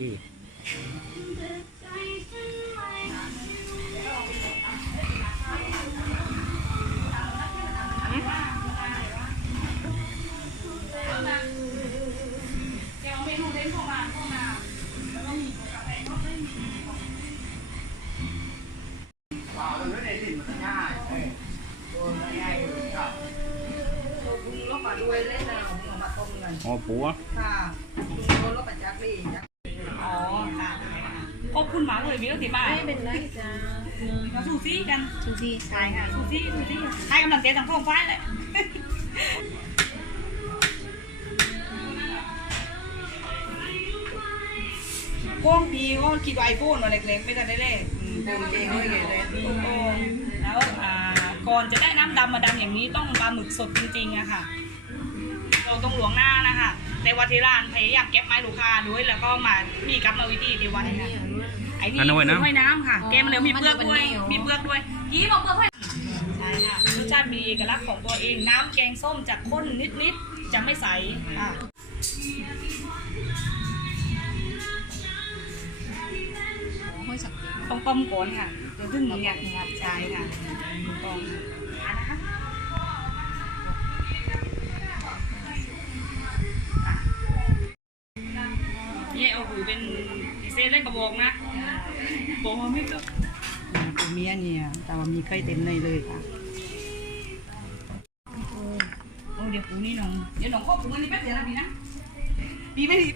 Mm. ด้วยเล่นเอาเอามาต้มกันอ๋อปูอะค่ะโดนรถปัจจักรีจ้ะอ๋อค่ะขอบคุณหมากเลยมีรถติดมาไม่เป็นไรจ้าเราสู้ซี่กันซูซี่ใช่ค่ะสู้ซี่สู้ซี่ให้กำลังใจทางท้องฟ้าเลยพวกพี่ก็คิดว่าไอโฟนมาเล็กๆ ไม่ทันได้เล่นผมเองเลยเลยแล้วอ่าก่อนจะได้น้ำดำมาดำอย่างนี้ต้องปลาหมึกสดจริงๆอะค่ะ เราต้องหลวงหน้านะคะ แต่ว่าที่ร้านพยายามเก็บไม้ลูกค้าด้วยแล้วก็มามีกรรมวิธีที่วันนี้ไอ้นี่คือห้วยน้ำค่ะ แกมันแล้วมีเปลือกด้วย มีเปลือกด้วยยี่บอกเปลือกห้วยใช่ค่ะรสชาติมีเอกลักษณ์ของตัวเองน้ำแกงส้มจะข้นนิดๆจะไม่ใสอะห้อยสักต้องต้มก่อนค่ะเดี๋ยวถึงเนี่ยใช่ค่ะต้องอะนะคะอะ กระบอกนะบอกว่าไม่ก็ตัวเมียเนี่ยแต่ว่ามีไข่เต็มในเลยค่ะโอ้เดี๋ยวปูนี่น้องเดี๋ยวน้องข้อปูอันนี้แป๊บเดียวนะพี่นะพี่ไม่ดีก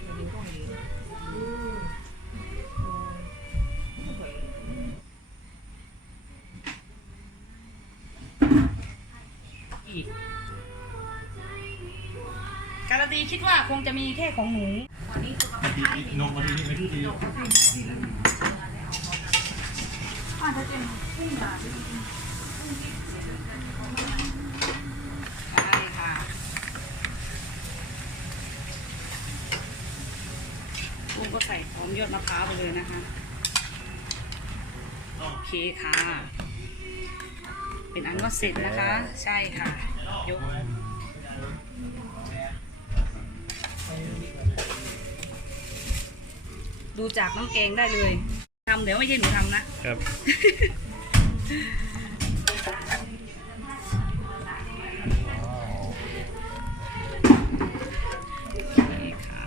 การันตีคิดว่าคงจะมีแค่ของหนู นมมันไม่ที่ดีอาจจะเป็นกุ้งดาบใช่ค่ะกุ้งก็ใส่หอมยอดมะพร้าวไปเลยนะคะ โอเคค่ะ เป็นอันว่าเสร็จนะคะ ใช่ค่ะ ยก ดูจากน้ำแกงได้เลยทำเดี๋ยวไม่ใช่หนูทำนะครับ นี่ค่ะ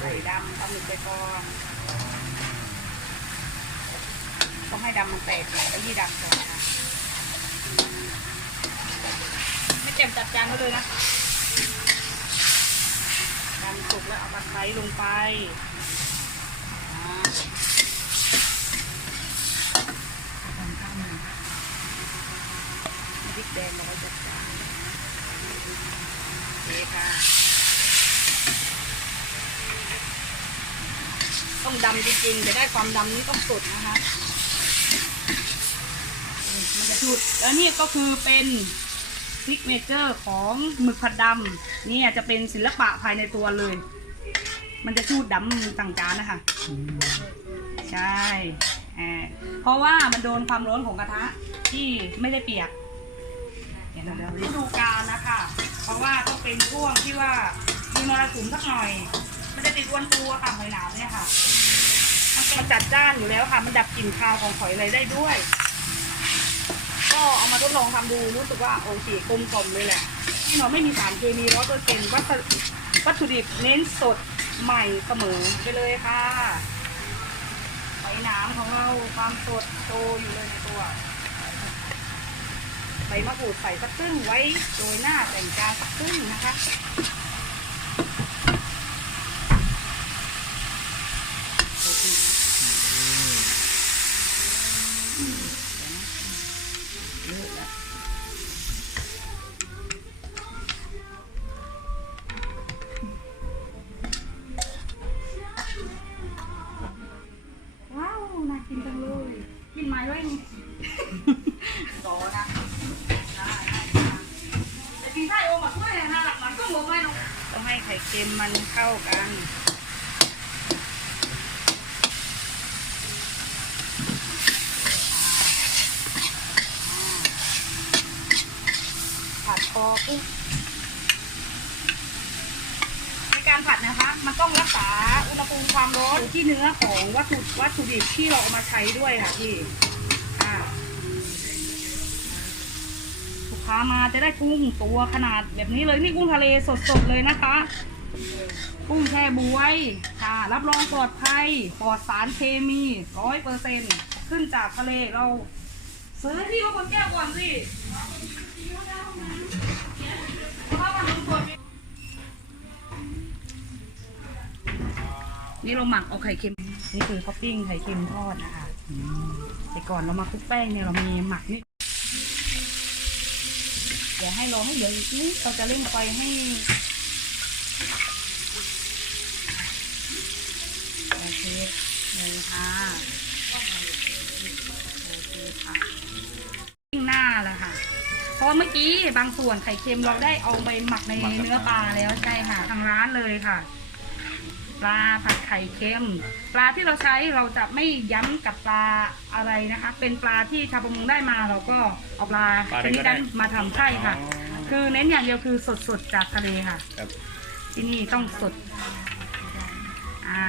ใส่ดำเอาหมึกไปก่อน ต้องให้ดำมันแตกก่อนแล้วยี่ดำก่อนนะไม่เจ็บจัดจานเขาเลยนะดำสุกแล้วเอาตะไคร้ลงไปพริกแดงเราก็จัดจานโอเคค่ะต้องดำจริงๆจะได้ความดำนี้ต้องสดนะคะ จุดแล้วนี่ก็คือเป็นซิกเนเจอร์ของหมึกผัดดำเนี่ยจะเป็นศิลปะภายในตัวเลย มันจะชูดดำต่างจานนะคะ ใช่เพราะว่ามันโดนความร้อนของกระทะที่ไม่ได้เปียกเดี๋ยวนะฤดูกาลนะคะ เพราะว่าต้องเป็นช่วงที่ว่ามีมรสุมสักหน่อย มันจะติดวันตัวค่ะหอยหนาวเนี่ยค่ะ มันเป็นจัดจ้านอยู่แล้วค่ะ มันดับกลิ่นคาวของหอยอะไรได้ด้วย ก็เอามาทดลองทำดูรู้สึกว่าโอเคกลมกล่อมเลยแหละที่เราไม่มีสารเคมีร้อยเปอร์เซ็นต์วัตถุวัตถุดิบเน้นสดใหม่เสมอไปเลยค่ะหอยน้ำของเราความสดโตอยู่เลยในตัวใบมะกรูดใส่สักครึ่งไว้โรยหน้าแต่งจานสักครึ่งนะคะ ไข่เค็มมันเข้ากันผัดพอปุ๊บในการผัดนะคะ มันต้องรักษาอุณหภูมิความร้อนที่เนื้อของวัตถุวัตถุดิบที่เราเอามาใช้ด้วยค่ะพี่ ค้ามาจะได้กุ้งตัวขนาดแบบนี้เลยนี่กุ้งทะเลสดๆเลยนะคะ กุ้งแช่บวยค่ะ รับรองปลอดภัยปลอดสารเคมีร้อยเปอร์เซ็นขึ้นจากทะเลเราซื้อให้พี่ก็คนแก้วก่อนสินี่เราหมักเอาไข่เค็มนี่คือท็อปปิ้งไข่เค็มทอดนะคะแต่ก่อนเรามาคลุกแป้งเนี่ยเรามีหมักนี่ เดี๋ยวให้รอให้เหลืองอีกนิดเราจะเร่งไฟให้โอเคเลยค่ะโอเคค่ะยิ่งหน้าละค่ะ เพราะเมื่อกี้บางส่วนไข่เค็มเราได้เอาไปหมักในเนื้อปลาแล้วใช่ค่ะทางร้านเลยค่ะ ลาผัดไข่เค็ม ปลาที่เราใช้เราจะไม่ย้ำกับปลาอะไรนะคะ เป็นปลาที่ชาวประมงได้มาเราก็เอาปลาปลาชใดนิดก็ได้นั้นมาทำใช่ค่ะอ๋อคือเน้นอย่างเดียวคือสดๆจากทะเลค่ะ ครับ ที่นี่ต้องสดอ่า